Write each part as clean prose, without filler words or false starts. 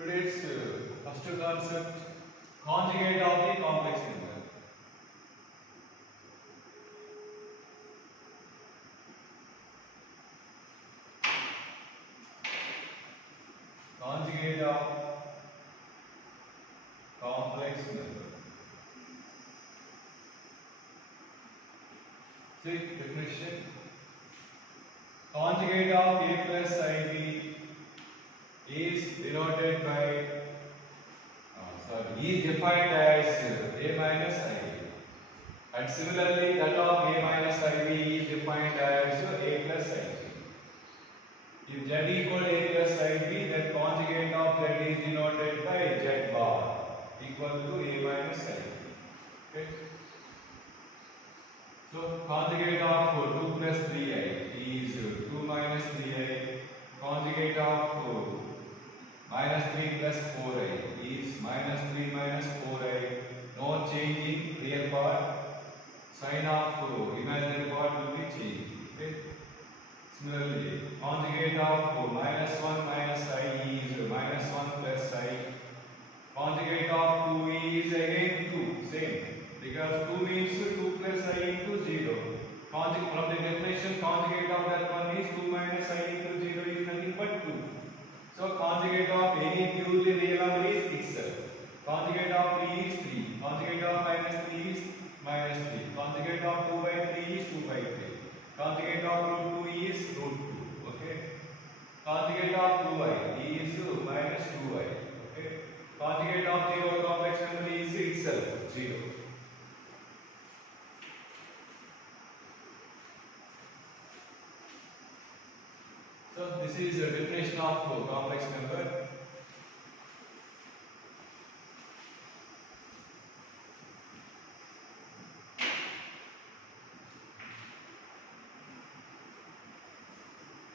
Today's first concept, conjugate of the complex number. Conjugate of complex number. See definition. Conjugate of a plus ib is denoted by is defined as a minus ib, and similarly that of a minus ib is defined as a plus ib. If z equal to a plus ib, then conjugate of z is denoted by z bar equal to a minus ib. Okay. So conjugate of 2 plus 3i is 2 minus 3i. Conjugate of minus 3 plus 4i is minus 3 minus 4i. No change in real part. Sign of imaginary part will be changed. Okay. Similarly, conjugate of minus 1 minus i is minus 1 plus I. Conjugate of 2 is again 2, same, because 2 means 2 plus I into 0. From the definition, conjugate of that one is 2 minus I into 0 is nothing but 2. So conjugate of any purely real number is itself. Conjugate of 3 is 3. Conjugate of minus 3 is minus 3. Conjugate of 2 by 3 is 2 by 3. Conjugate of root 2 is root 2. Okay. Conjugate of 2i is minus 2i. Okay. Conjugate of 0 complex number is itself 0. So this is a definition of complex number.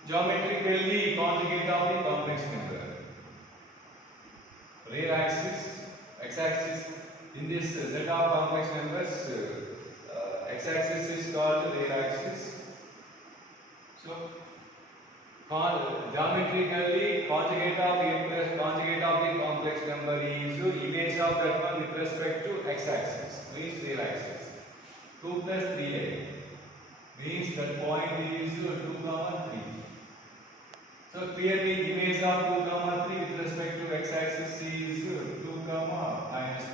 Geometrically conjugate of the complex number. Real axis, x-axis. In this set of complex numbers, x-axis is called real axis. So geometrically conjugate of the complex number is image of that one with respect to x-axis, means real axis. 2 plus 3i means that point is 2, 3. So clearly image of 2, 3 with respect to x-axis is 2, minus 3.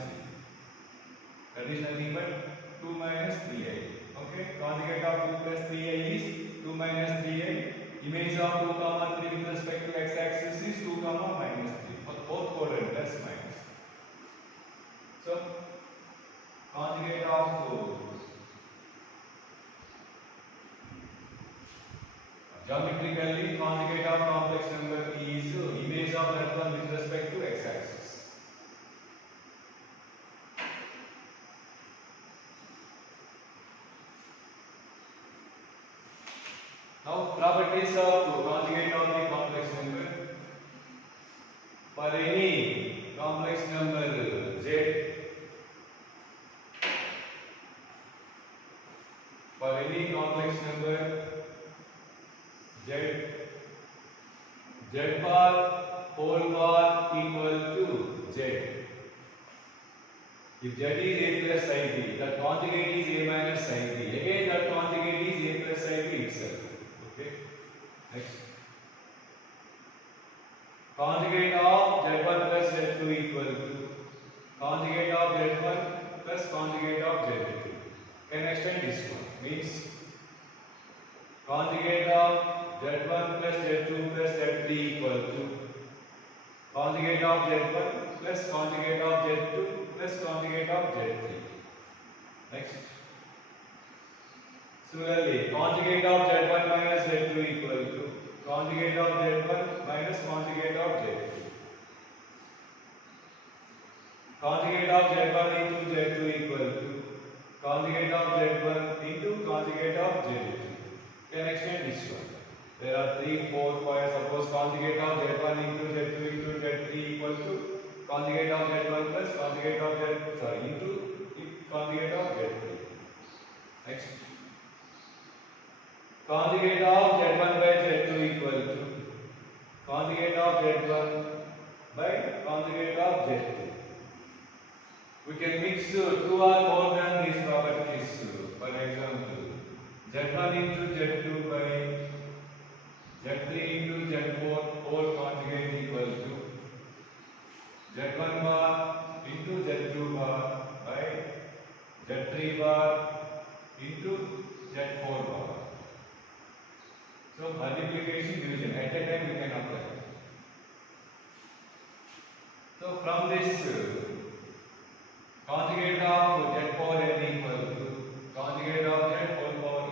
That is nothing but 2 minus 3i. Okay, conjugate of 2 plus 3i is 2 minus 3i. Image of 2, 3 with respect to x-axis is 2, minus 3. Both quadrant plus minus. So conjugate of geometrically conjugate of complex number is image of that one with respect to x-axis. Now properties of conjugate of the complex number. For any complex number z, for any complex number z, z bar whole bar equal to z. If z is a plus ib, the conjugate is a minus ib. Again, that conjugate is a plus ib itself. Okay. Next. Conjugate of z1 plus z2 equal to conjugate of z1 plus conjugate of z2. Can extend this one. Means conjugate of z1 plus z2 plus z3 equal to conjugate of z1 plus conjugate of z2 plus conjugate of z3. Next. Similarly, conjugate of z1 minus z2 equal to conjugate of z1 minus conjugate of z2. Conjugate of z1 into z2 equal to conjugate of z1 into conjugate of z2. Can extend this one. There are 3, 4, 5. Suppose conjugate of z1 into z2 into z3 equal to conjugate of z1 plus conjugate of z into conjugate of z3. Next. Conjugate of z1 by z2 equal to conjugate of z1 by conjugate of Z2. We can mix two or more than these properties. For example, Z1 into Z2 by Z3 into Z4 whole conjugate equals to Z1 bar into Z2 bar by Z3 bar into Z4 bar. So multiplication division at a time we can apply. So from this conjugate of Z power n equal to conjugate of Z whole power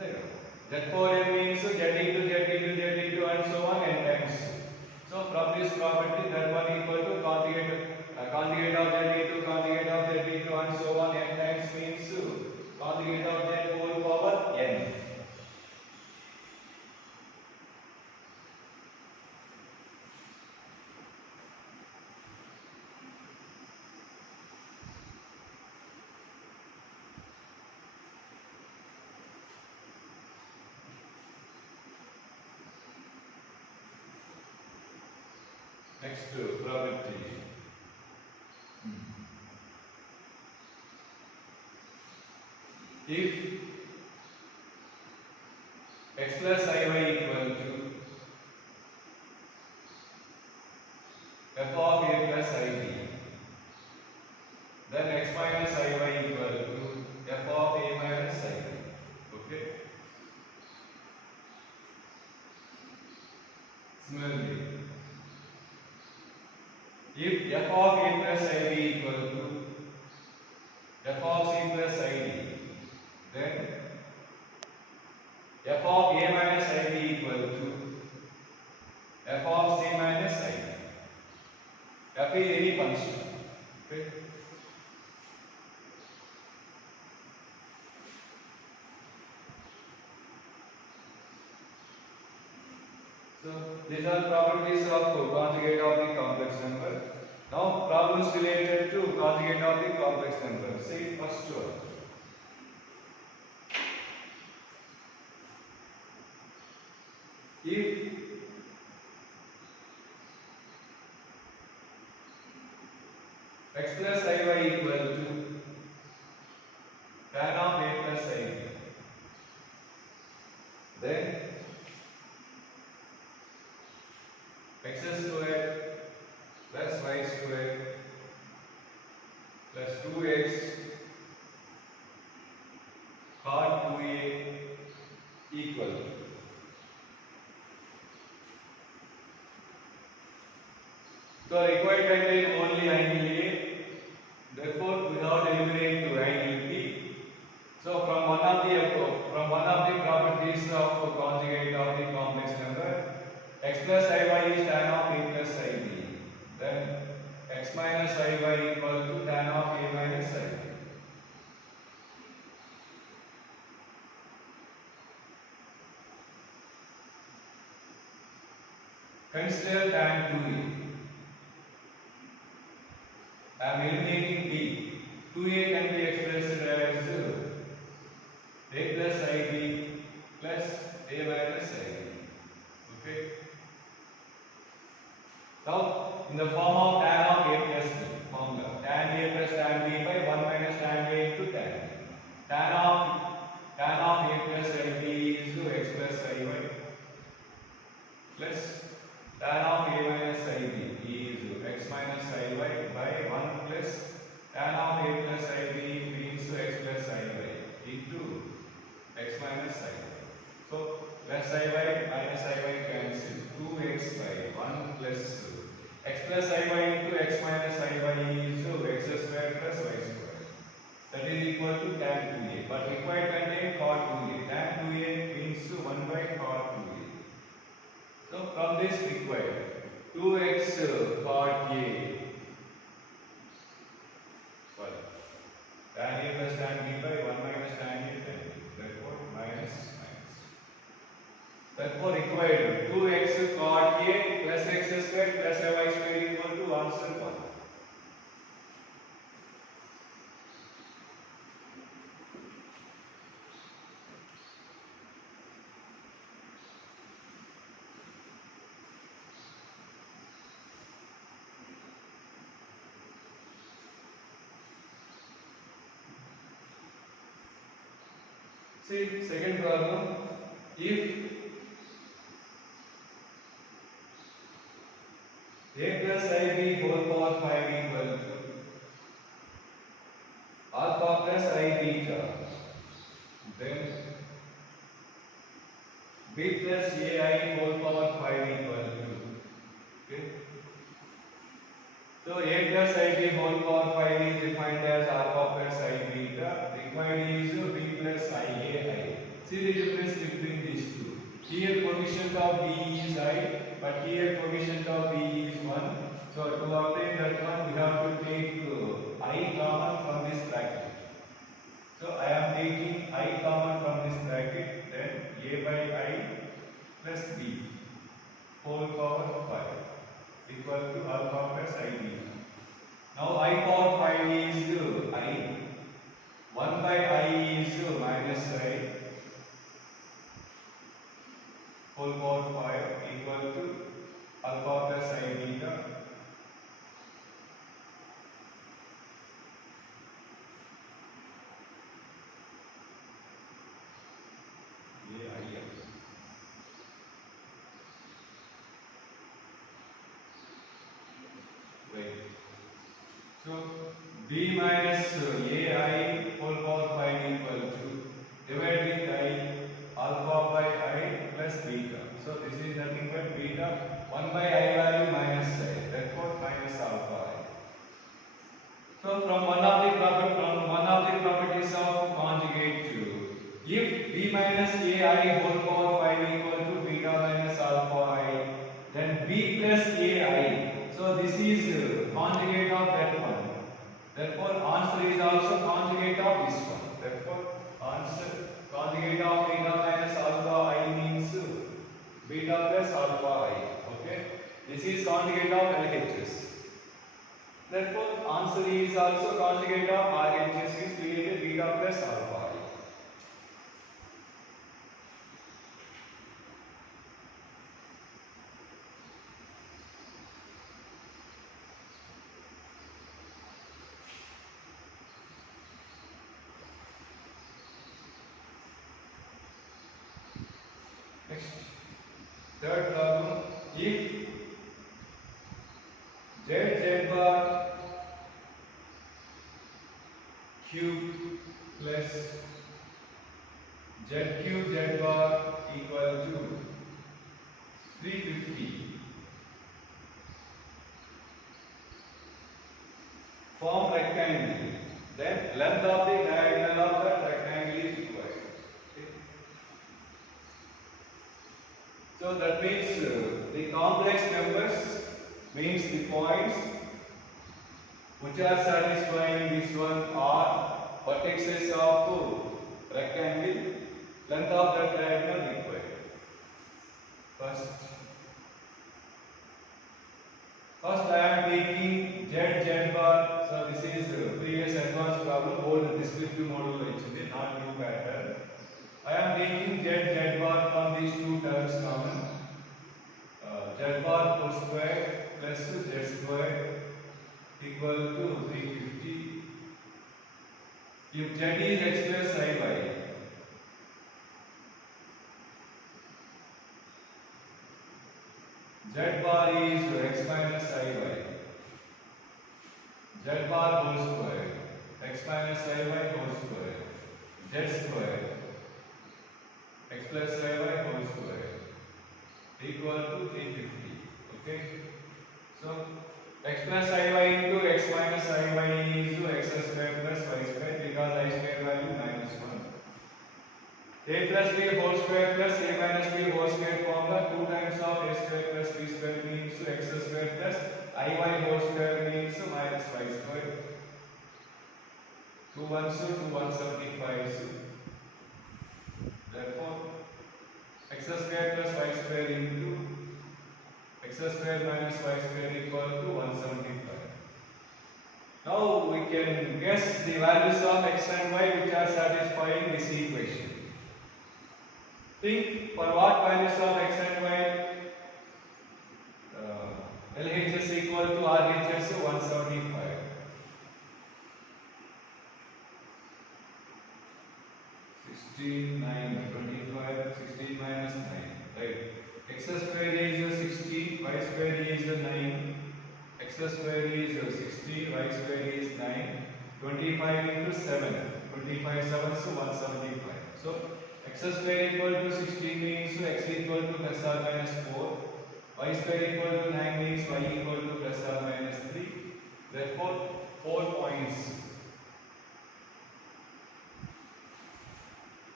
n. Z power n means Z into Z into Z into and so on n times. So from this property that one equal to conjugate of Z into conjugate of Z into and so on n times means conjugate of Z whole power n. Next property. If x plus iy equal to f of a plus ib, then x minus iy equal to f of a minus ib. Okay. Similarly, if f of a plus ib equal to f of c plus id, then f of a minus ib equal to f of c minus ib. F is any function. Okay. So these are properties of conjugate of the complex number. Now problems related to conjugate of the complex number. See first one. If x plus iy equal to tan of a plus ib, then x square plus y square plus 2x cot 2a equal to. So required contain only angle A. Therefore, we have to eliminate to angle B. So from one of the properties of conjugate of the complex number, x plus iy is tan of a plus ib. Then x minus iy equal to tan of a minus ib. Consider tan 2a. I am eliminating b. 2a can be expressed as a plus ib plus a minus ib. Okay. Now in the form of tan of a plus b formula, tan a plus tan b by 1 minus tan a into tan. Tan of a plus ib is x plus iy plus tan of a minus ib is x minus iy by 1 plus tan of a plus ib means x plus iy into x minus iy. So plus iy minus iy cancel, 2x by 1 plus x plus iy into x minus iy is x square plus y square. That is equal to tan 2a. But required contain cot 2a. Tan 2a means 1 by cot 2a. So from this required 2x cot a, sorry, tan a plus tan b by 1 minus tan a tan b. Therefore minus minus. Therefore required 2x cot a plus x square plus y square equal to answer 1. See, second problem. If a plus ib whole power 5 equal to alpha plus I beta, then b plus ai whole power 5 equal to, okay. So a plus ib whole power 5 is defined as alpha plus I beta. Required is b plus iai. See the difference between these two. Here coefficient of b is I, but here coefficient of b is 1. So to obtain that one, we have to take I common from this bracket. So I am taking I common from this bracket, then a by I plus b whole power 5 equal to alpha plus I beta. Now I power 5 is I, 1 by I is minus I whole power 5 equal to alpha plus I beta. Right. So b minus ai whole power 5 equal to divide with I alpha by I plus beta. So this is nothing but beta 1 by I value minus I, therefore minus alpha I. So from one of the properties of conjugate to, if b minus ai whole power 5 equal to beta minus alpha I, then b plus ai. So this is conjugate of that one. Therefore answer is also conjugate of this one. Therefore answer conjugate of beta minus alpha I means beta plus alpha I. Okay. This is conjugate of LHS. Therefore answer is also conjugate of RHS is created beta plus alpha I. Next, third problem. If z bar cube plus z cube z bar equal to 350, form rectangle, then length of the diagonal of that rectangle is required. Okay. So that means the complex numbers means the points which are satisfying this one are vertices of rectangle, length of that diagonal required. First I am taking z bar. So this is previous advanced problem, old descriptive model vechindi, not new pattern. I am taking z bar from these two terms common. Z bar whole square plus z square equal to 350. If z is expressed I by z bar is x minus I by z bar whole square, x minus I by whole square, z square, x plus I by whole square equal to 350. Okay. So x plus I by into x minus I by is x square plus y square, because I square value minus 1. A plus b whole square plus a minus b whole square formula, 2 times of a square plus b square means x square plus iy whole square means minus y square. 2 1s 2 175. Therefore x square plus y square into x square minus y square equal to 175. Now we can guess the values of x and y which are satisfying this equation. Think for what values of x and y LHS equal to RHS 175. 16, 9, 25, 16 minus 9, right? X square is 16, y square is 9, x square is 16, y square is 9, 25 into 7, 25 7 so 175. So x square equal to 16 means x equal to plus or minus 4, y square equal to 9 means y equal to plus or minus 3. Therefore 4 points.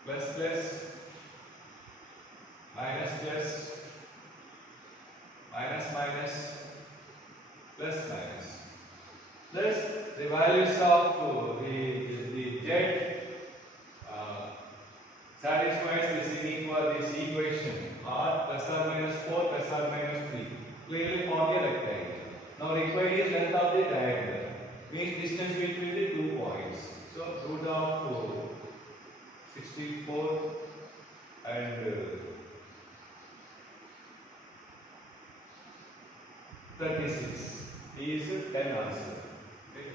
Plus plus, minus plus, minus minus, plus minus. Plus the values of the z satisfies this equation or plus or minus 4 plus or minus 3. Clearly form a rectangle. Now required is length of the diagonal. Means distance between the 2 points. So root of 64 and 36 is 10 answer. Okay.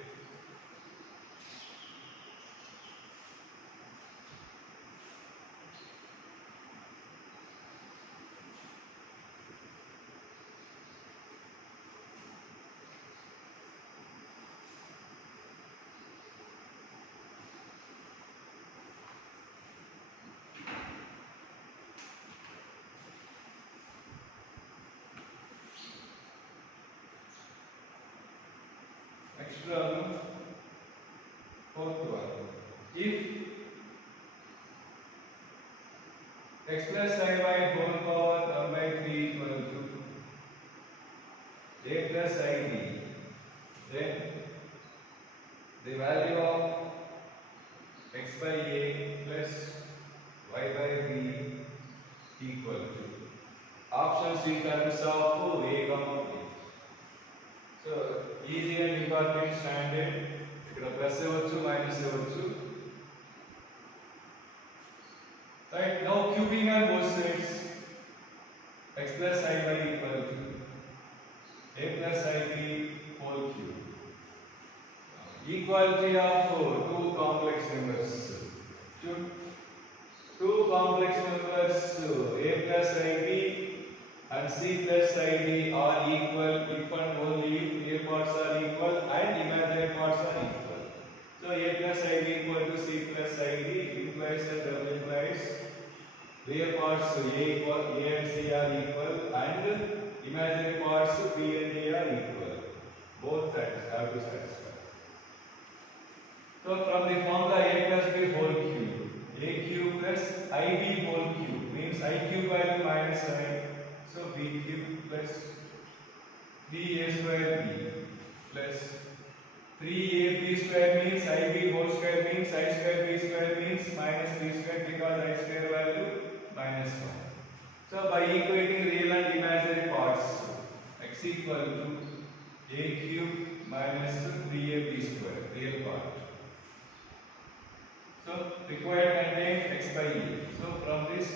Next problem, fourth one. If x plus I by whole power 1 by 3 equal to a plus id, then the value of x by a plus y by b equal to options in terms of a comma b. So easy and important standard. ఇక్కడ plus ఇవ్వచ్చు minus ఇవ్వచ్చు. Right, now cubing on both sides. X plus I by equal to a plus ib whole cube. Equality of two complex numbers. Two complex numbers a plus ib and c plus id are equal if and only if real parts are equal and imaginary parts are equal. So a plus ib equal to c plus id implies and double implies real parts a and c are equal and imaginary parts b and a are equal. Both sides have to satisfy. So from the formula a plus b whole cube, a cube plus ib whole cube means I cube value minus I. So b cube plus 3a square b plus 3ab square means ib whole square means I square b square means minus b square because I square value minus 1. So by equating real and imaginary parts, x equal to a cube minus 3ab square real part. So required contain x by a. So from this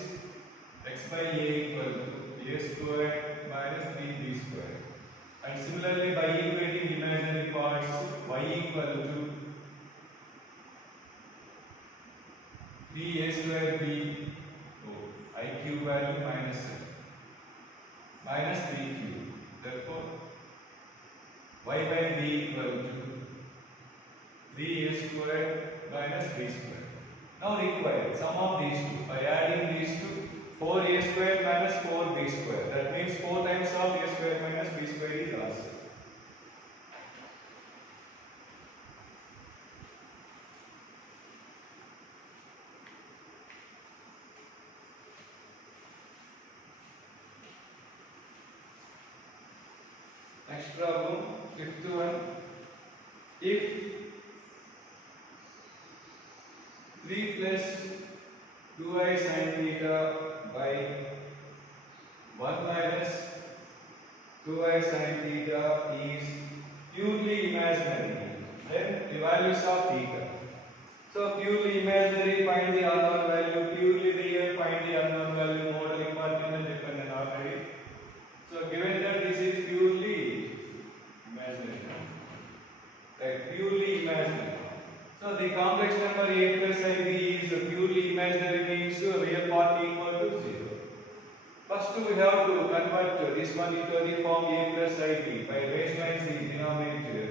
x by a equal to a square minus 3b square. And similarly by equating imaginary parts, y equal to 3a square b, I cube value minus 3 cube. Therefore y by b equal to 3a square minus b square. Now required sum of these two. By adding these two, 4a square minus 4b square. That means 4 times of a square minus b square is also. Next problem, fifth one. If 3 plus 2i sin theta by 1 minus 2i sin theta is purely imaginary, then the values of theta. So purely imaginary, find the unknown value. Purely real, find the unknown value. Model important and dependent already. So given that this is purely imaginary, right? Purely imaginary. So the complex number a plus ib is purely imaginary. you have to convert this one into the form a plus ib by rationalize the denominator.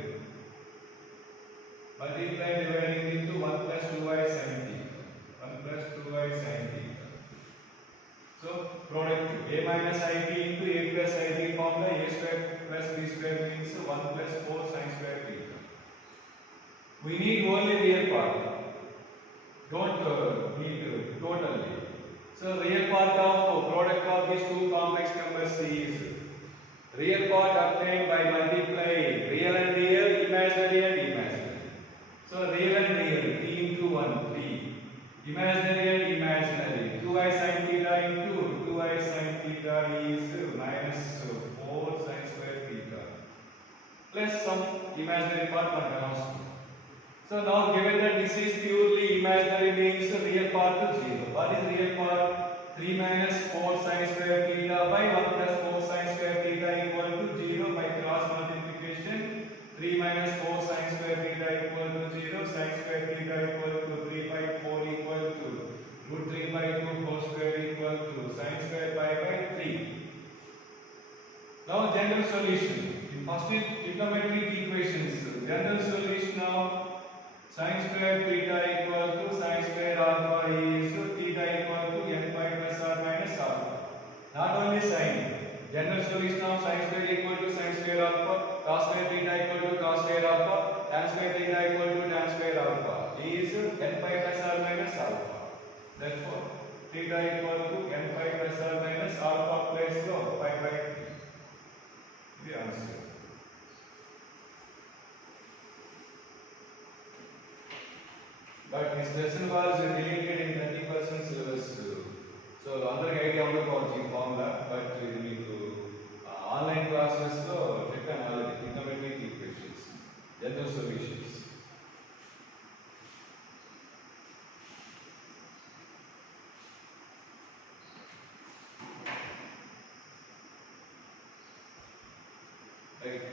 Multiply dividing into 1 plus 2y sin theta. 1 plus 2y sin theta. So product a minus ib into a plus ib formula a square plus b square means 1 plus 4 sin square theta. We need only real part. Don't need totally. So real part of product of these two complex numbers is real part obtained by multiplying real and real, imaginary and imaginary. So real and real, t into 1, 3. Imaginary and imaginary, 2i sin theta into 2i sin theta is minus 4 sin square theta. Plus some imaginary part 1 constant. So now given that this is purely imaginary means the real part to 0. What is real part? 3 minus 4 sin square theta by 1 plus 4 sin square theta equal to 0 by cross multiplication. 3 minus 4 sin square theta equal to 0. Sin square theta equal to 3 by 4 equal to root 3 by 2 whole square equal to sin square pi by 3. Now general solution. In first trigonometric equations, general solution of sin square theta equal to sin square alpha is theta equal to n pi plus or minus alpha. Not only sin. General solution of sin square equal to sin square alpha, cos square theta equal to cos square alpha, tan square theta equal to tan square alpha is n pi plus or minus alpha. Therefore, theta equal to n pi plus or minus alpha plus pi by 3. The answer. But this lesson was deleted in 30% syllabus. So, under idea of the formula, but you need to online classes lo written already trigonometric equations, general solutions. Like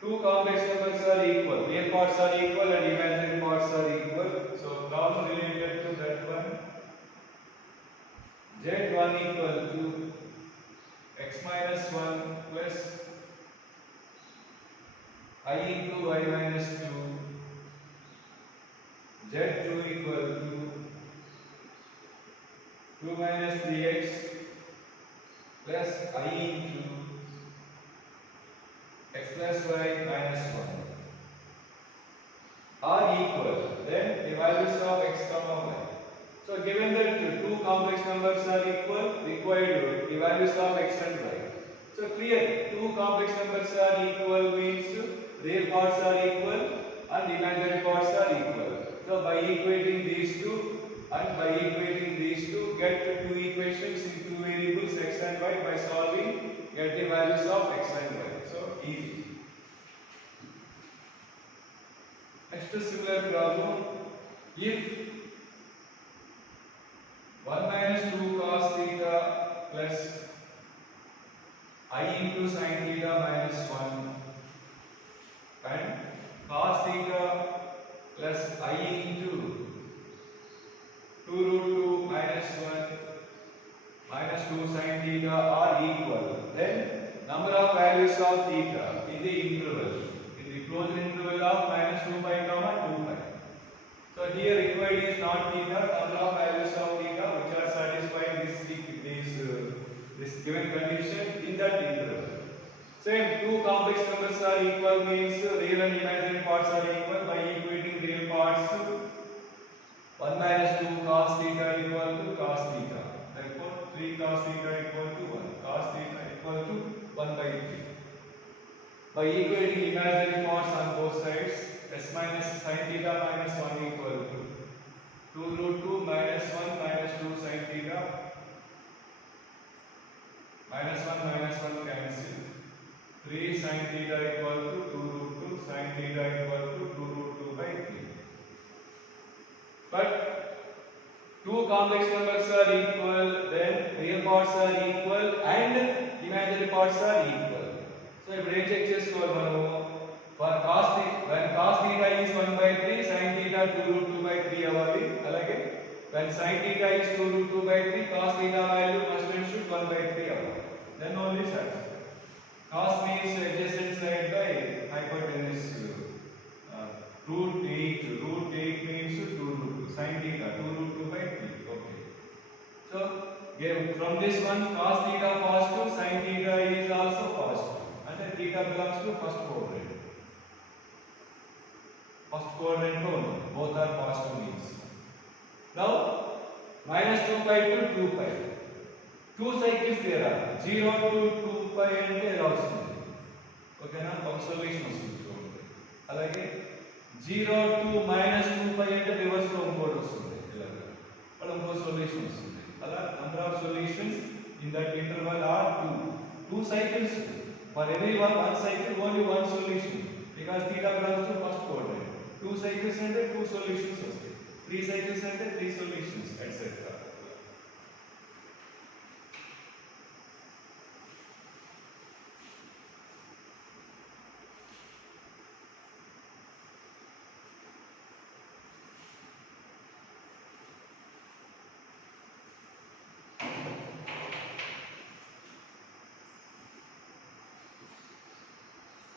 two complex numbers are equal, real parts are equal and imaginary parts are equal. So problem related to that one. Z1 equal to x minus 1 plus I into y minus 2. Z2 equal to 2 minus 3x plus I into x plus y minus 1 are equal, then the values of x comma y. So given that two complex numbers are equal, required the values of x and y. So clear, two complex numbers are equal means real parts are equal and imaginary parts are equal. So by equating these two and by equating these two, get two equations in two variables x and y. By solving, get the values of x and y. So easy. Next similar problem. If 1 minus 2 cos theta plus I into sin theta minus 1 and cos theta plus I into 2 root 2 minus 1 minus 2 sin theta are equal, then number of values of theta in the interval, in the closed interval of minus 2 pi comma 2 pi. So here required is not theta, number of values of theta which are satisfying this given condition in that interval. Same, two complex numbers are equal means real and imaginary parts are equal. By equating real parts, 1 minus 2 cos theta equal to cos theta. Therefore, 3 cos theta equal to 1. Cos theta equal to 1 by 3. By equating imaginary parts on both sides, s minus sin theta minus 1 equal to 2 root 2 minus 1 minus 2 sin theta minus 1 cancel. 3 sin theta equal to 2 root 2 sin theta equal to 2 root 2 by 3. But two complex numbers are equal, then real parts are equal and imaginary parts are equal. So if we check this for when cos theta is 1 by 3, sin theta 2 root 2 by 3 avali. Alage when sin theta is 2 root 2 by 3, cos theta value must and should 1 by 3 avali. then only satisfied. Cos means adjacent side by hypotenuse. Root 8. Root 8 means 2 root 2. Sin theta 2 root 2 by 3. Okay. So from this one, cos theta positive, sin theta is also positive, and then theta belongs to first quadrant. First quadrant only. Both are positive means. Now minus 2 pi to 2 pi. Two cycles there are 0 to 2 pi అంటే ఎలా వస్తుంది? ఓకేనా? ఒక solution వస్తుంది చూడండి. అలాగే 0 to minus 2 pi అంటే reverse లో ఇంకోటి వస్తుంది. ఇలాగా అలా ఇంకో సొల్యూషన్ వస్తుంది. అలా number of solutions in that interval are 2. Two cycles. For every one cycle only one solution because theta belongs to first quadrant. Two cycles అంటే two solutions వస్తాయి. Three cycles అంటే three solutions etc.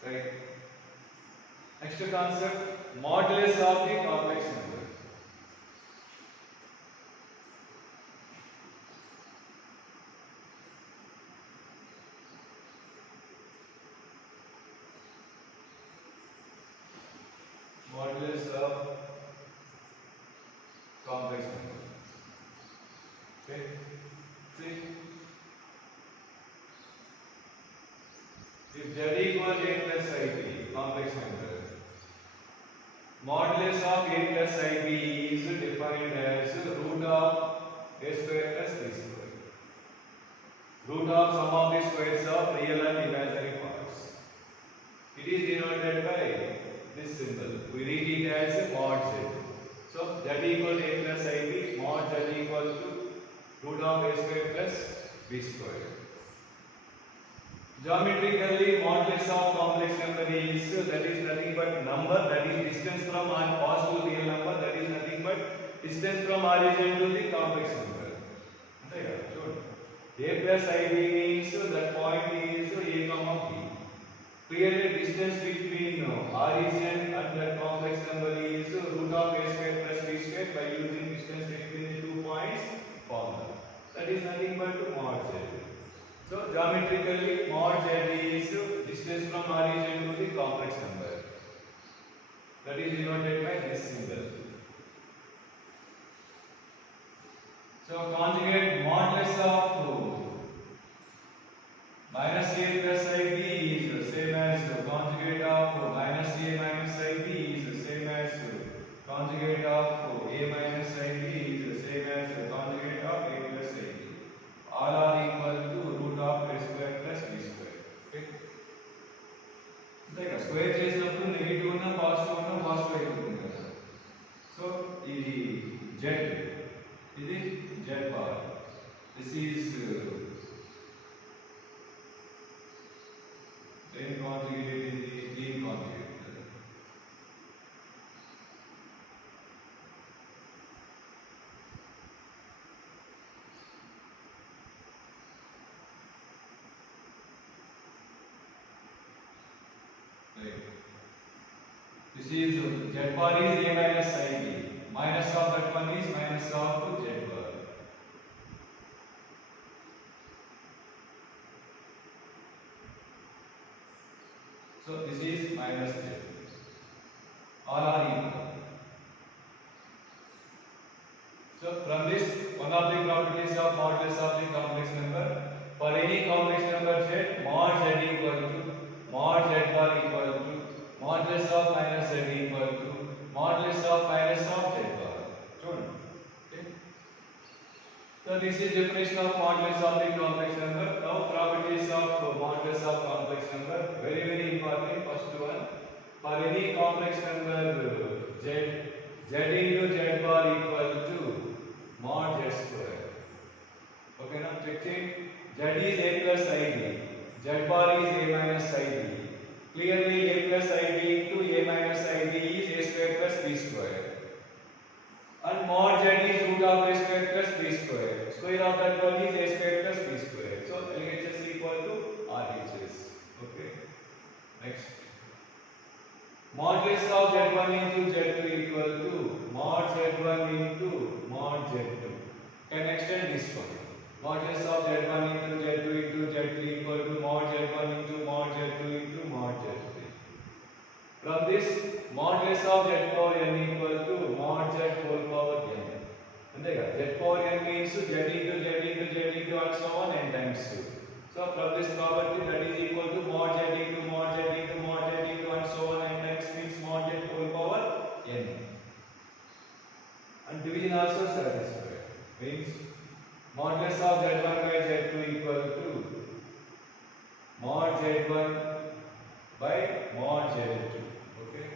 Right. Next concept, modulus of the complex number. Modulus of complex number. Okay. See, if z equals a plus ib, complex number, modulus of a plus ib is defined as root of a square plus b square. Root of sum of the squares of real and imaginary parts. It is denoted by this symbol. We read it as mod z. So z equal to a plus ib, mod z equal to root of a square plus b square. Geometrically, modulus of complex number is that is nothing but number that is distance from a positive real number, that is nothing but distance from origin to the complex number. A plus ib means that point is a comma b. Clearly, distance between origin and that complex number is root of a square plus b square by using distance between the 2 points formula. That is nothing but mod z. So geometrically, mod z is distance from origin to the complex number. That is denoted by this symbol. So conjugate modulus of minus a plus ib is the same as conjugate of minus a minus ib is the same as conjugate of a minus ib is the same as conjugate of a plus ib. All are equal to root of a square plus b square. Okay. Like square చేసినప్పుడు negative ఉన్న positive అయిపోతుంది కదా. So ఇది z, ఇది z bar. This is then conjugate in the being conjugate. This is z bar is a minus ib. Minus of that one is minus of z bar. So this is minus z. All are equal. So from this, one of the properties of modulus of the complex number, for any complex number z, mod z equal to mod z bar equal to modulus of minus z equal to modulus of minus of z bar. Okay. So this is definition of modulus of the complex number. Now properties of modulus of complex number, very important. First one, for any complex number z into z bar equal to mod z square. Okay, now check it. Z is a plus id, z bar is a minus id. Clearly, a plus id into a minus id is a square plus b square. And mod z is root of a square plus b square. Square of that one is a square plus b square. So LHS equal Next. Modulus of Z1 into Z2 equal to mod Z1 into mod Z2. Can extend this one. Modulus of Z1 into Z2 into Z3 equal to mod Z1 into mod Z2 into mod Z3. From this, modulus of Z power n equal to mod Z whole power n. And Z power n means Z into Z into Z into and so on n times 2. So from this property, that is equal to mod Z into mod Z into mod Z into and so on n times means mod Z whole power n. And division also satisfied. Means modulus of Z1 by Z2 equal to mod Z1 by mod Z2. Okay.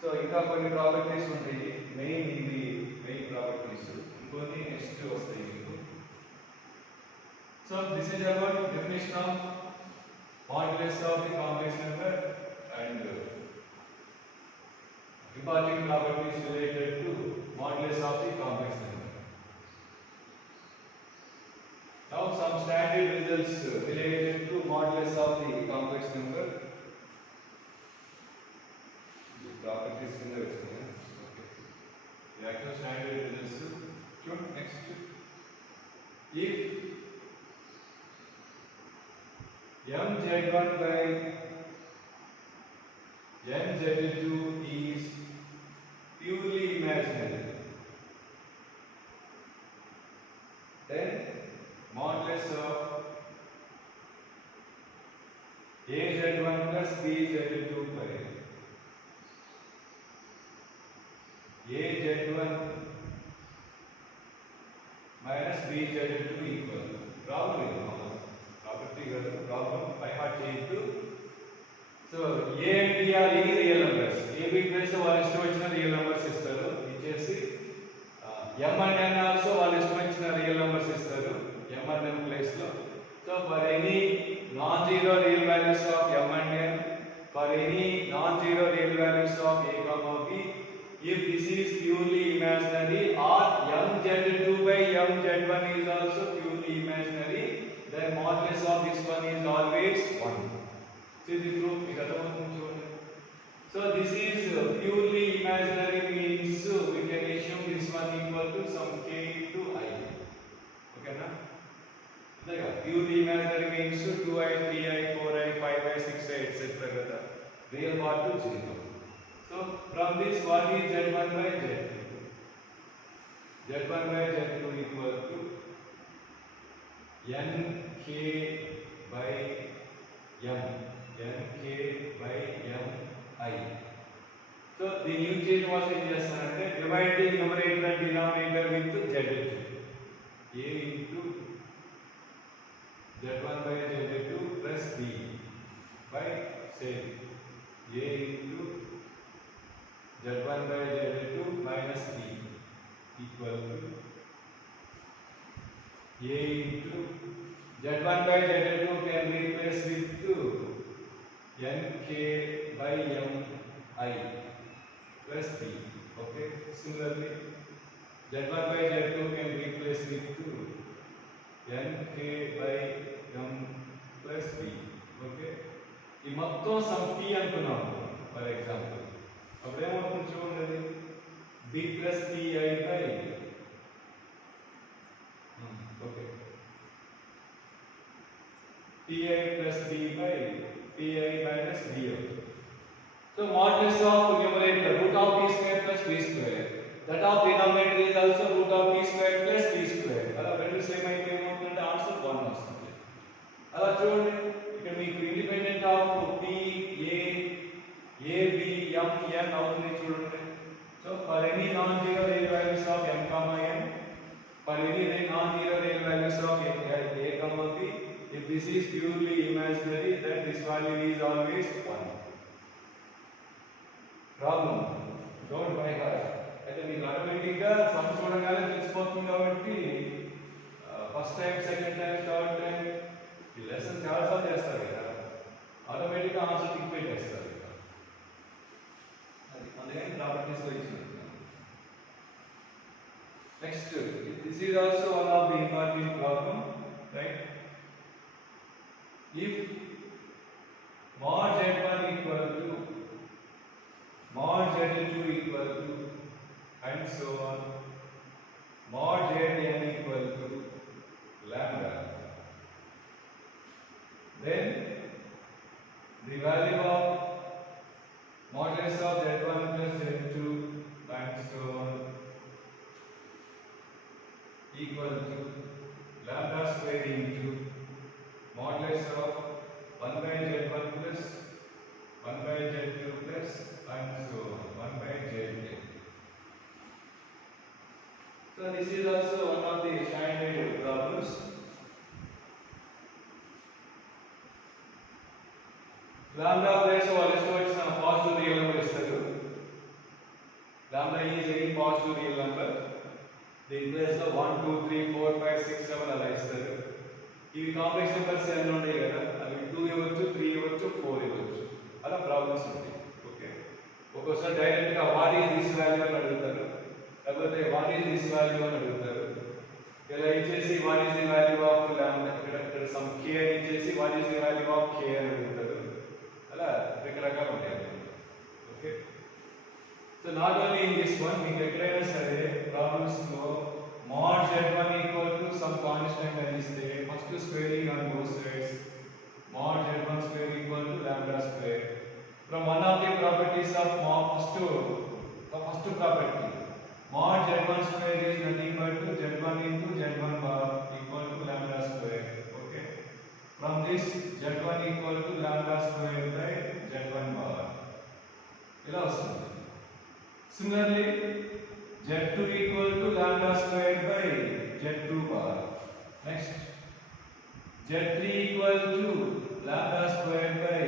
So ఇంకా కొన్ని properties ఉంటాయి. Main ఇది main properties. ఇంకొన్ని next వస్తాయి మీకు. So this is about definition of modulus of the complex number and important properties related to modulus of the complex number. Now some standard results related to modulus of the complex number. The properties in the okay. The actual standard results. Sure. Next. If mz1 by mz2 is purely imaginary, then modulus of az1 plus bz2 by az1 minus bz2 equal. Problem property problem by heart change to. So a and b are any real numbers. A b place వాళ్ళు ఇష్టం వచ్చిన real numbers ఇస్తారు. ఇచ్చేసి m and n also వాళ్ళు ఇష్టం వచ్చిన real numbers ఇస్తారు m and n place లో. So for any non-zero real values of m and n, for any non-zero real values of a comma b, if this is purely imaginary or mz2 by mz1 is also purely imaginary, then modulus of this one is always 1. See the proof. So this is purely imaginary means we can assume this one equal to some k into I. Okay na? Purely imaginary means 2i, 3i, 4i, 5i, 6i, etc. Real part to 0. So from this, what is Z1 by Z2? Z1 by Z2 equal to nk by m, nk by mi. So the new change was in చేస్తానంటే dividing numerator and denominator with Z2. A into Z1 by Z2 plus b by say A into Z1 by Z2 minus b equal to A into Z1 by Z2 can be replaced with nk by mi plus b. Okay. Similarly, Z1 by Z2 can be replaced with nk by m plus b. Okay. ఈ మొత్తం some p అనుకున్నాము for example. అప్పుడు ఏమవుతుంది చూడండి, b plus pi by okay pi plus b by pi minus b. So modulus of numerator root of p square plus b square, that of denominator is also root of p square plus b square. అలా రెండు same అయితే ఏమవుతుందంటే answer 1 వస్తుంది. అలా చూడండి, ఇక్కడ మీకు independent of p a b m n అవుతుంది చూడండి. So for any non-zero real values of m comma n, for any non-zero real values of a comma b, if this is purely imaginary, then this value is always 1. Problem, don't by heart. అయితే మీకు ఆటోమేటిక్గా some చూడగానే తెలిసిపోతుంది కాబట్టి first time, second time, third time ఈ lesson చాలాసార్లు చేస్తారు కదా, ఆటోమేటిక్గా ఆన్సర్ టిక్ పెట్టేస్తారు. అందుకని ప్రాపర్టీస్లో ఇచ్చినట్టు. Next, this is also one of the important problem, right? If mod Z1 equal to mod Z2 equal to, and so on, mod Zn equal to lambda. Then the value of modulus of Z1 plus Z2 and so on equal to lambda square into modulus of 1 by Z1 plus 1 by Z2 plus and so on 1 by Zn. So this is also one of the standard problems. Lambda place వాళ్ళు ఇష్టం positive real number ఇస్తారు. Lambda is any positive real number. దీని place లో 1 2 3 4 5 6 7 అలా ఇస్తారు. ఇవి complex numbers అన్నీ ఉన్నాయి కదా, అవి 2 ఇవ్వచ్చు 3 ఇవ్వచ్చు 4 ఇవ్వచ్చు, అలా ప్రాబ్లమ్స్ ఉంటాయి. ఓకే, ఒక్కోసారి డైరెక్ట్ గా వాట్ ఈస్ దిస్ వాల్యూ అని అడుగుతారు, లేకపోతే వాట్ ఈస్ దిస్ వాల్యూ అని అడుగుతారు. ఇలా ఇచ్చేసి what is the value of lambda, ఇక్కడ సమ్ k అని ఇచ్చేసి what is the value of k అని అడుగుతారు. అలా రకరకాలు ఉంటాయి. Okay, so not only in this one, మీకు ఎక్కడైనా సరే ప్రాబ్లమ్స్ లో mod Z1 equal to some constant అని ఇస్తే first squaring on both sides, mod Z1 square equal to lambda square. From one of the properties of mod first property, mod Z1 square is nothing but Z1 into Z1 bar equal to lambda square. Okay, from this Z1 equal to lambda square by Z1 bar ఇలా వస్తుంది. Similarly, Z2 equal to lambda square by Z2 bar. Next, Z3 equal to lambda square by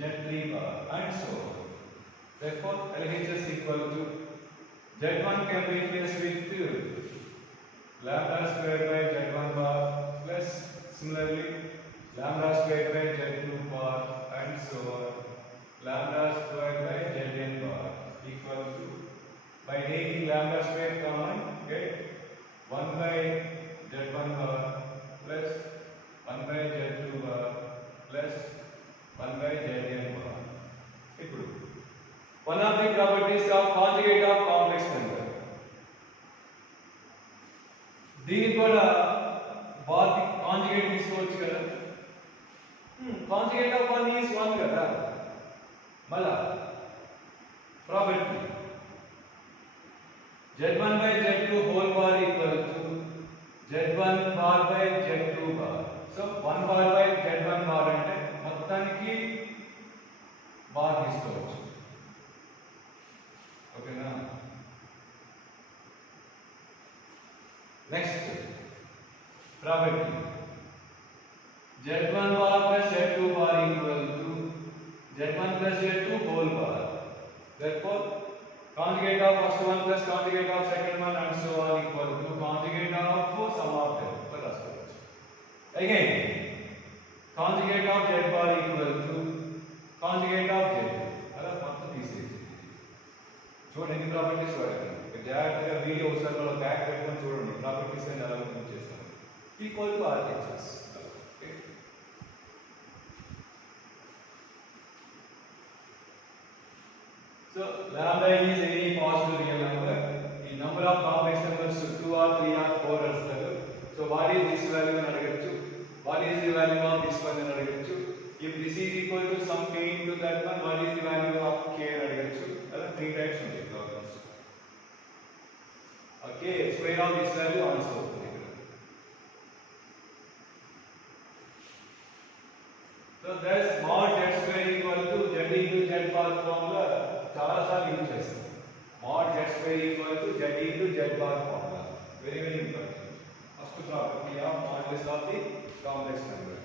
Z3 bar and so on. Therefore, LHS equal to Z1 can be replaced with lambda square by Z1 bar plus similarly lambda square by Z2 bar and so on, lambda square by Zn bar equal to, by taking lambda square common, get 1 by Z1 bar plus 1 by Z2 bar plus 1 by Zn bar. ఇప్పుడు one of the properties of conjugate of complex number, దీని కూడా bath conjugate తీసుకోవచ్చు కదా. Conjugate of 1 is 1 కదా. మళ్ళా property Z1 by Z2 whole bar equal to Z1 bar by Z2 bar. So 1 bar by Z1 bar అంటే మొత్తానికి bar తీసుకోవచ్చు. ఓకేనా. Next property Z1 bar plus Z2 bar equal to Z1 plus Z2 whole bar. Therefore, conjugate of first one plus conjugate of second one and so on equal to conjugate of sum of them. Again, conjugate of Z bar equal to conjugate of Z. అలా మొత్తం తీసేసి చూడండి ఎన్ని properties వాడారు. జాగ్రత్తగా video ఒకసారి మనం back పెట్టుకొని చూడండి ప్రాపర్టీస్ అని ఎలా యూజ్ చేస్తాం. Equal to RHS. So lambda is any positive real number. The number of complex numbers 2 or 3 or 4 are. So what is this value అని అడగచ్చు. What is the value of this one అని అడగచ్చు. If this is equal to some k into that one, what is the value of k అని అడగచ్చు. అలా 3 types ఉంటాయి problems. Okay, square of this value answer అవుతుంది ఇక్కడ. So thus mod z square equal to z into z bar formula చాలా సార్లు use చేస్తాం. mod z square equal to z into z bar formula. Very very important. First property of modulus of the complex number.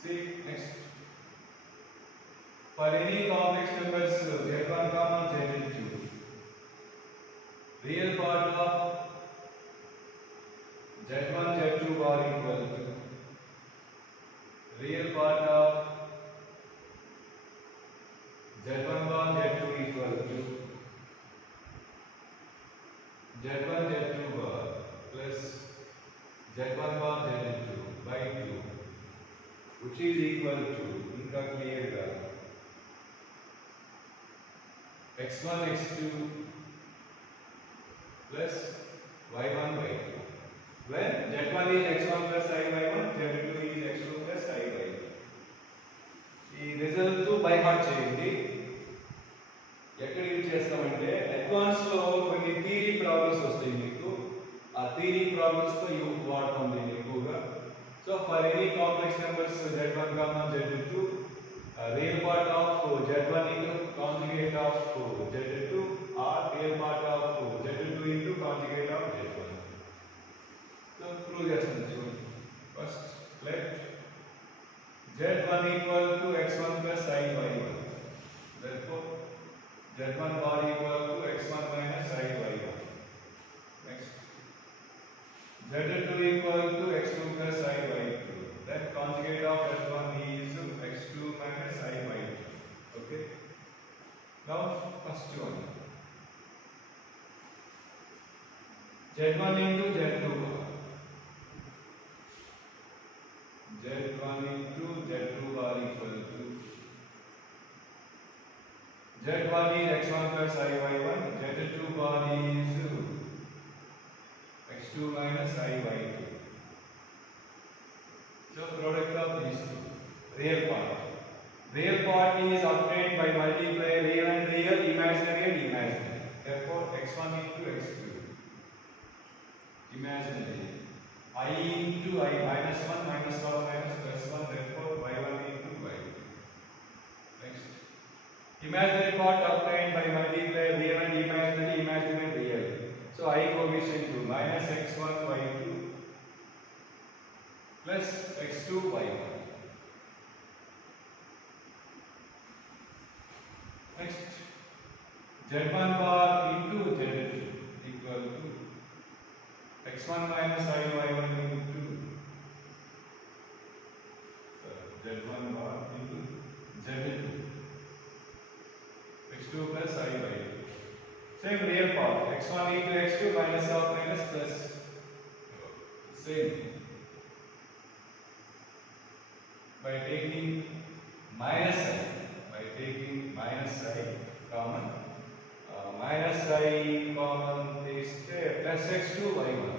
See next. For any complex numbers z1 comma z2, real part of Z1 Z2 bar equal to real part of Z1 bar Z2 equal to Z1 Z2 bar plus which is equal to ఇంకా clear గా x1 x2 plus y1 y2 when z1 is x1 plus I y1 z2 is x2 plus I y2 ఈ result by heart చేయండి ఎక్కడ use చేస్తామంటే advance లో కొన్ని theory problems వస్తాయి మీకు ఆ థియరీ ప్రాబ్లమ్స్ తో యూజ్ వాడతాం దీన్ని ఎక్కువగా so for any complex numbers z1 z2 real part of z1 into conjugate of z2 or real part of z2 into conjugate of z1 so prove చేస్తాను చూడండి first let z1 equal to x1 plus I y1 therefore z1 bar equal to x1 minus I y1 next z2 equal to x2 plus I y2 then conjugate of z1 is x2 minus I y2 okay now first one z1 into z2 bar z1 into z2 bar equal to z1 is x1 plus I y1 z2 bar is x2 minus I y2 so product of these two real part is obtained by multiplying real and real imaginary and imaginary therefore x1 into x2 imaginary I into I minus 1 minus 1 minus plus 1 therefore y1 into y2 next imaginary part obtained by multiplying real and imaginary and real so I coefficient to minus x1 y2 plus x2 y1 next z1 bar into z2 equal to x1 minus I y1 into z1 bar into z2 x2 plus I y2 same real part x1 into x2 minus of minus plus same by taking minus I common minus I common is plus x2 y1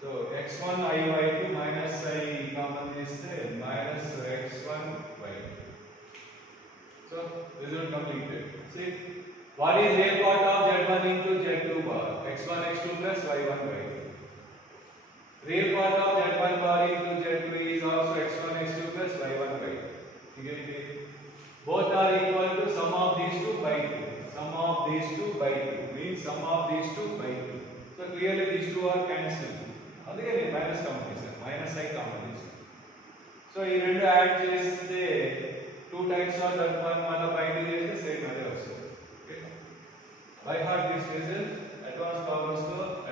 so x1 I y2 minus I common is minus x1 y2 so result completed see what is real part of z1 into z2 bar x1 x2 plus y1 y2 real part of z1 bar into z2 is also x1 x2 plus y1 y2 both are equal to sum of these two by 2 means sum of these two by 2 so clearly these two are cancelled అందుకే నేను minus common చేశాను minus I common చేశాను so ఈ రెండు add చేస్తే 2 times of that one మళ్ళీ bind చేస్తే same అదే వస్తుంది okay by heart this result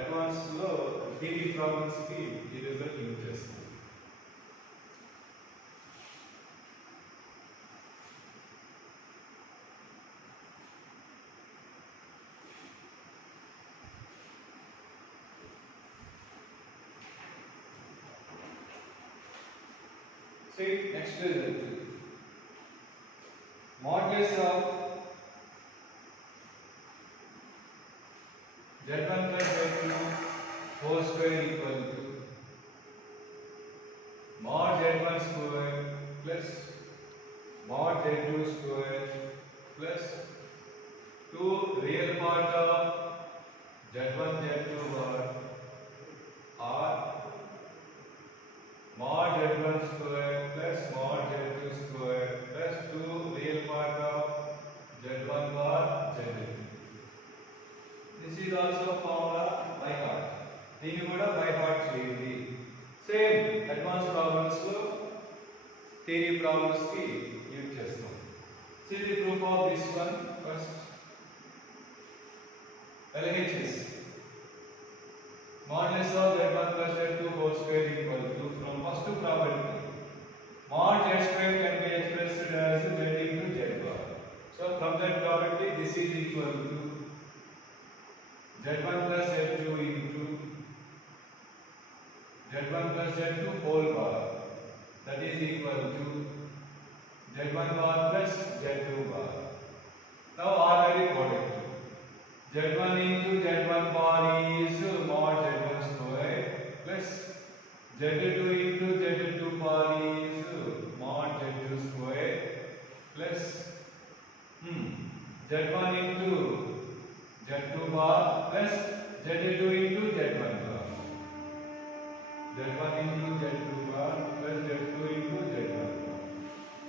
advance లో థియరీ ప్రాబ్లమ్స్ కి ఈ రిజల్ట్ యూజ్ చేస్తాం see next result modulus of z1 plus z2 whole square equal to mod z1 square plus mod z2 square plus 2 real part of z1 z2 bar or mod z1 square plus mod z2 square plus 2 real part of z1 bar z2 this is also formula by heart దీన్ని కూడా by heart చేయండి same advance problems లో theory problems కి use చేస్తాం see the proof of this one first LHS modulus of z1 plus z2 whole square equal to from first property mod z square can be expressed as z into z bar so from that property this is equal to z1 plus z2 into z1 z1 plus z2 whole bar, that is equal to z1 bar plus z2 bar. Now ordinary product, z1 into z1 bar is mod z1 square plus z2 into z2 bar is mod z2 square plus z1 into z2 bar plus z2 into z1 bar, z1 into z2 bar plus z2 into z1 bar.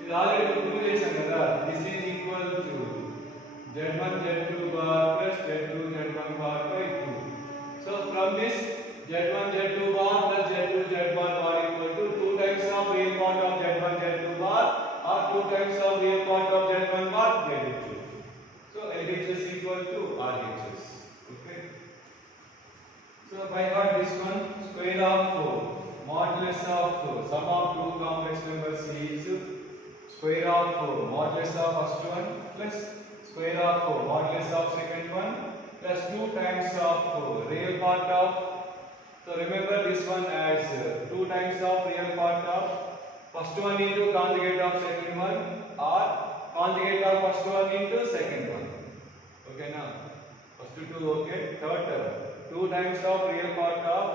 It already prove చేసాం కదా. This is equal to z1 z2 bar plus z2 z1 bar by 2. So from this z1 z2 bar plus z2 z1 bar equal to 2 times of real part of z1 z2 bar or 2 times of real part of z1 bar z2. So LHS equal to RHS. Okay. So by heart this one, square of modulus of sum of two complex numbers is square of modulus of first one plus square of modulus of second one plus 2 times of real part of. So remember this one as 2 times of real part of first one into conjugate of second one or conjugate of first one into second one. Okay now, first two okay. Third term, 2 times of real part of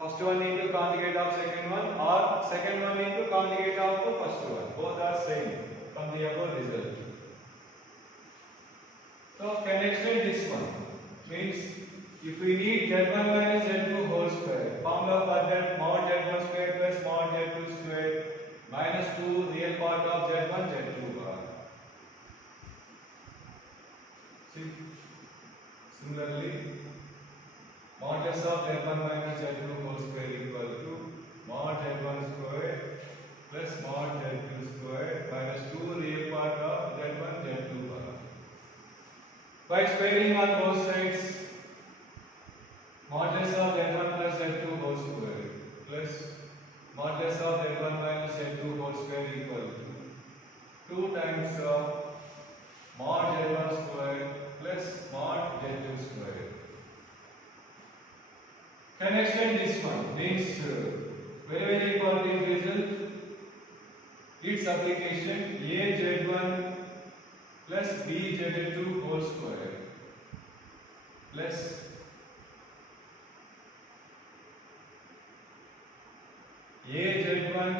first one into conjugate of second one or second one into conjugate of first one. Both are same from the above result. So can explain this one. Means if we need z1 minus z2 whole square, formula for that mod z1 square plus mod z2 square minus 2 real part of z1 z2 bar. See, similarly modulus of z1 minus z2 whole square equal to mod z1 square plus mod z2 square minus 2 real part of z1 z2 bar. By squaring on both sides, modulus of z1 plus z2 whole square plus modulus of z1 minus z2 whole square equal to 2 times of mod z1 square plus mod z2 square. Can extend this one. Means very important result. Its application a z1 plus b z2 whole square plus a z1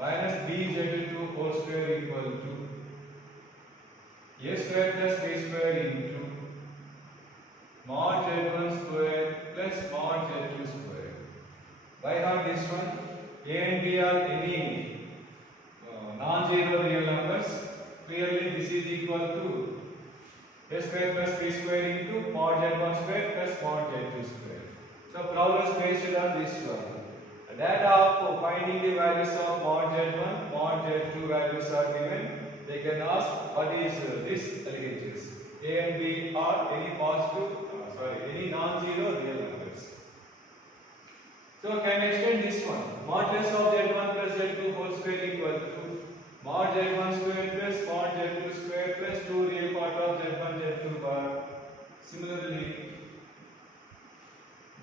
minus b z2 whole square equal to a square plus b square into mod z1 square plus mod z2 square. By heart this one, a and b are any non-zero real numbers. Clearly this is equal to a square plus b square into mod z1 square plus mod z2 square. So problem is based on this one. Data of finding the values of mod z1, mod z2 values are given. They can ask what is this LHS. A and b are any any non-zero real numbers. So can extend this one. Modulus of z1 plus z2 whole square equal to mod z1 square plus mod z2 square plus 2 real part of z1 z2 bar. Similarly,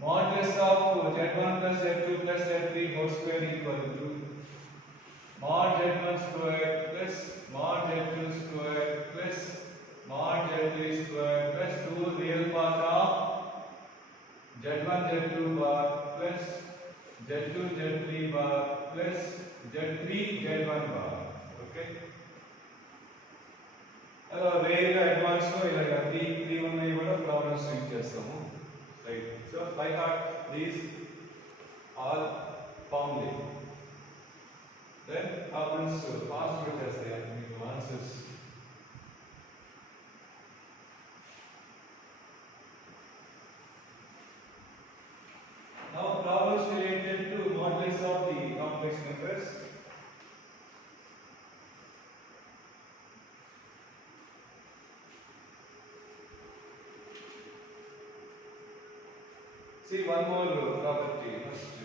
modulus of z1 plus z2 plus z3 whole square equal to mod z1 square plus mod z2 square plus mod z3 square plus 2 real part of z1 z2 bar plus z2 z3 bar plus z3 z1 bar. Okay. Very advanced లో ఇలాగ 3 ఉన్నాయి కూడా problems use చేస్తాము. Right. So by heart these all formulae. Then problems fast గా చేస్తాయి మీకు answers. Now problems related to modulus of the complex numbers. See one more property first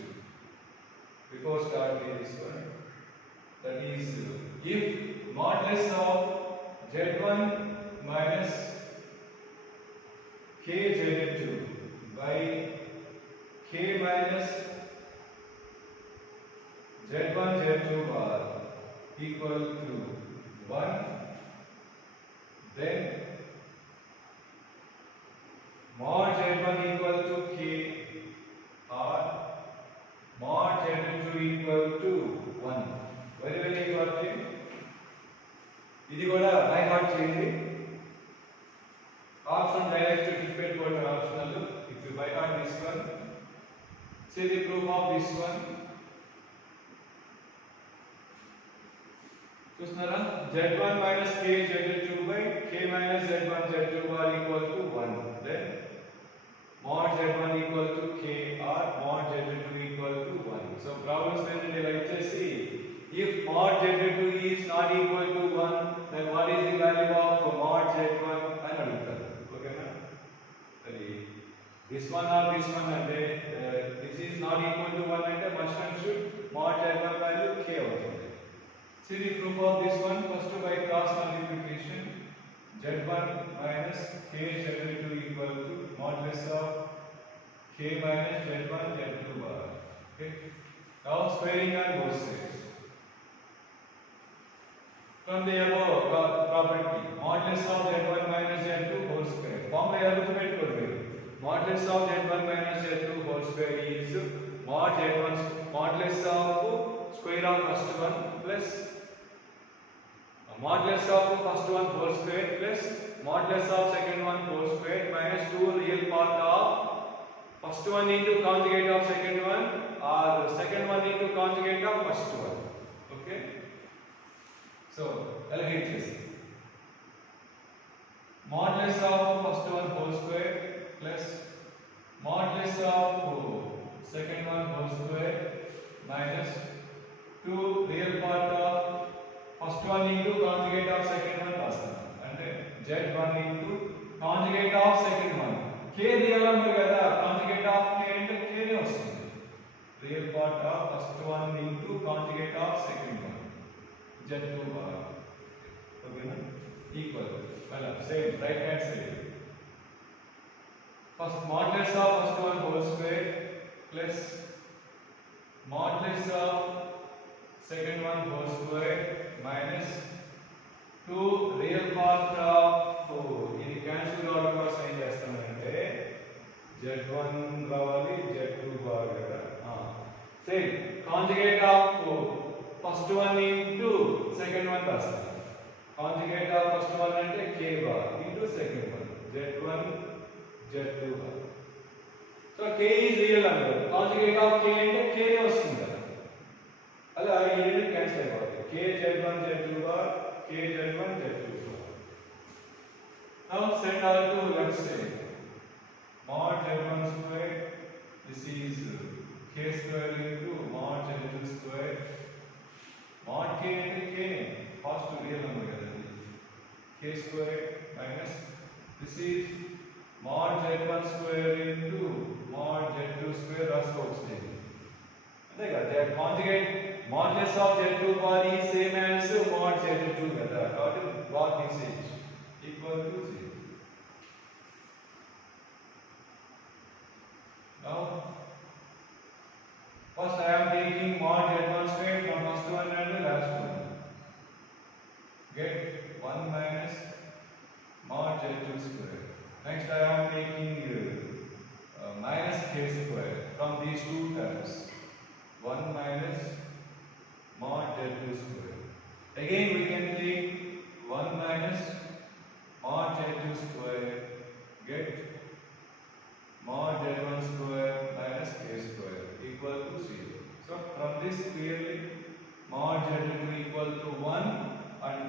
before starting this one. That is, if modulus of z1 minus k z2 by k minus Z1 Z2 bar equal to 1, then mod Z1 equal to K or mod Z2 equal to 1. Very important. ఇది కూడా by heart చేయండి. Option direct tick పెట్టుకోండి optional. If you by heart this one, see the proof of this one. చూస్తున్నారా? Z1 minus K Z2 by K minus Z1 Z2 bar equal to 1. Then mod Z1 equal to K or mod Z2 equal to 1. So problems ఏంటంటే ఇలా ఇచ్చేసి if mod Z2 is not equal to 1, then what is the value of mod Z1 అని అడుగుతారు. ఓకేనా? అది this one or this one అంటే this is not equal to 1 అంటే must and should mod Z1 value K అవుతుంది. See the proof of this one. First by cross multiplication, Z1 minus K Z2 equal to modulus of K minus Z1 Z2 bar. Okay. Now squaring on both sides. From the above property, modulus of Z1 minus Z2 whole square. Formula arithmetic kodbe. Modulus of Z1 minus Z2 whole square is mod Z1 modulus of square of first one plus modulus of first one whole square plus modulus of second one whole square minus 2 real part of first one into conjugate of second one or second one into conjugate of first one. Okay. So elevate this. Modulus of first one whole square plus modulus of second one whole square minus 2 real part of first one into conjugate of second one రాస్తాను. అంటే Z1 into conjugate of second one. K real ఉంది కదా, conjugate of K అంటే K నే వస్తుంది. Real part of first one into conjugate of second one. Z2 bar. ఓకేనా? Equal. Well, same right hand side. First modulus of first one whole square plus modulus of second one whole square minus 2 real part of ఇది cancel అవడం కోసం ఏం చేస్తామంటే Z1 రావాలి Z2 bar కదా. Same conjugate of first one into second one రాస్తాం. Conjugate of first one అంటే K bar into second one Z1 Z2 bar. So K is real అన్నారు. కాంజుగేట్ ఆఫ్ K అంటే K నే వస్తుంది కదా. అలా ఈ రెండు క్యాన్సిల్ అయిపోతాయి. K Z1 Z2 bar, K Z1 Z2 bar. Now send all to left side. Mod Z1 square, this is K square into mod Z2 square. Mod K అంటే K నే ఫస్ట్ రియల్ నెంబర్ కదా, K square minus this is mod Z1 square into mod Z2 square రాసుకోవచ్చు. అంతే కదా, conjugate modulus of Z2 bar is same as mod Z2 కదా, కాబట్టి bar usage equal to 0. Now first I am taking mod Z1 square from first one and the last one. Get 1 minus mod Z2 square. Next I am taking minus K square from these two terms. 1 minus mod Z2 square. Again we can take 1 minus mod Z2 square, get mod Z1 square minus K square equal to 0. So from this clearly mod Z2 equal to 1 and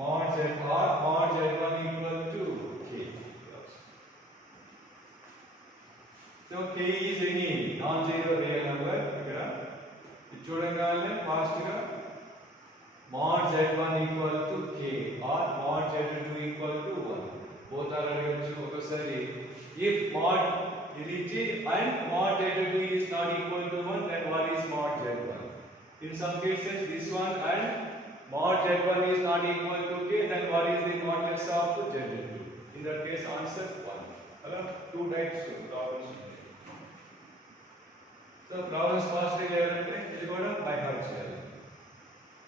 mod Z1 equal to K. So K is any non-zero real number. చూడగానే fast గా mod Z1 equal to K or mod Z2 equal to 1 both are అడగచ్చు. ఒకసారి if mod ఇది ఇచ్చి and mod Z2 is not equal to 1, then what is mod Z1? In some cases this one and mod Z1 is not equal to K, then what is the modulus of Z2? In that case answer 1. అలా two types of problems. So so problems ఫాస్ట్గా చేయాలంటే ఇది కూడా by heart చేయాలి.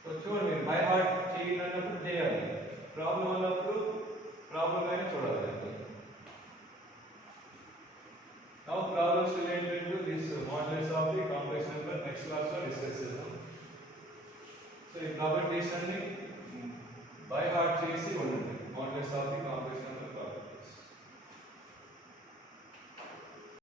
So చూడండి, by heart చేయాలన్నప్పుడు చేయాలి, problem అన్నప్పుడు problem అయినా చూడాలి. Now problems related to this modulus of the complex number next class లో డిస్కస్ చేద్దాం. సో ఈ ప్రాపర్టీస్ అన్ని బై హార్ట్ చేసి ఉండండి. modulus of the complex number